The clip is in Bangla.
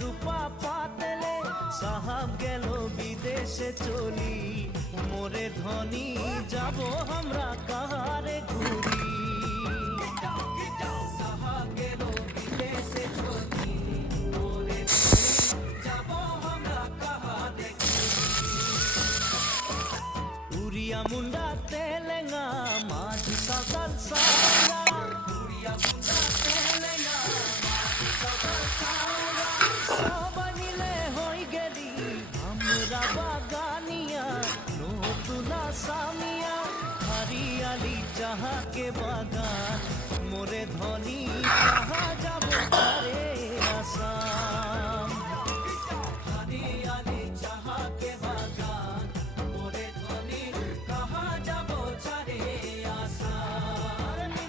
রূপা পাতলে সাহাব গেল বিদেশে চলি মোরে ধনী যাব আমরা কাহারে ঘুরি সাহাব গেল বিদেশে চলি মোরে ধনী যাব আমরা কাহারে উড়িয়া মুন্ডা তেলেঙ্গা মাঝ সকাল সারা উড়িয়া মুন্ডা তেলেঙ্গা মাঝ সকাল সারা সবাই মিলে হই গেলি আমরা বাগানিয়া নতুন সামিয়া হরিয়ালি চাহাকে বাগান মোরে ধনী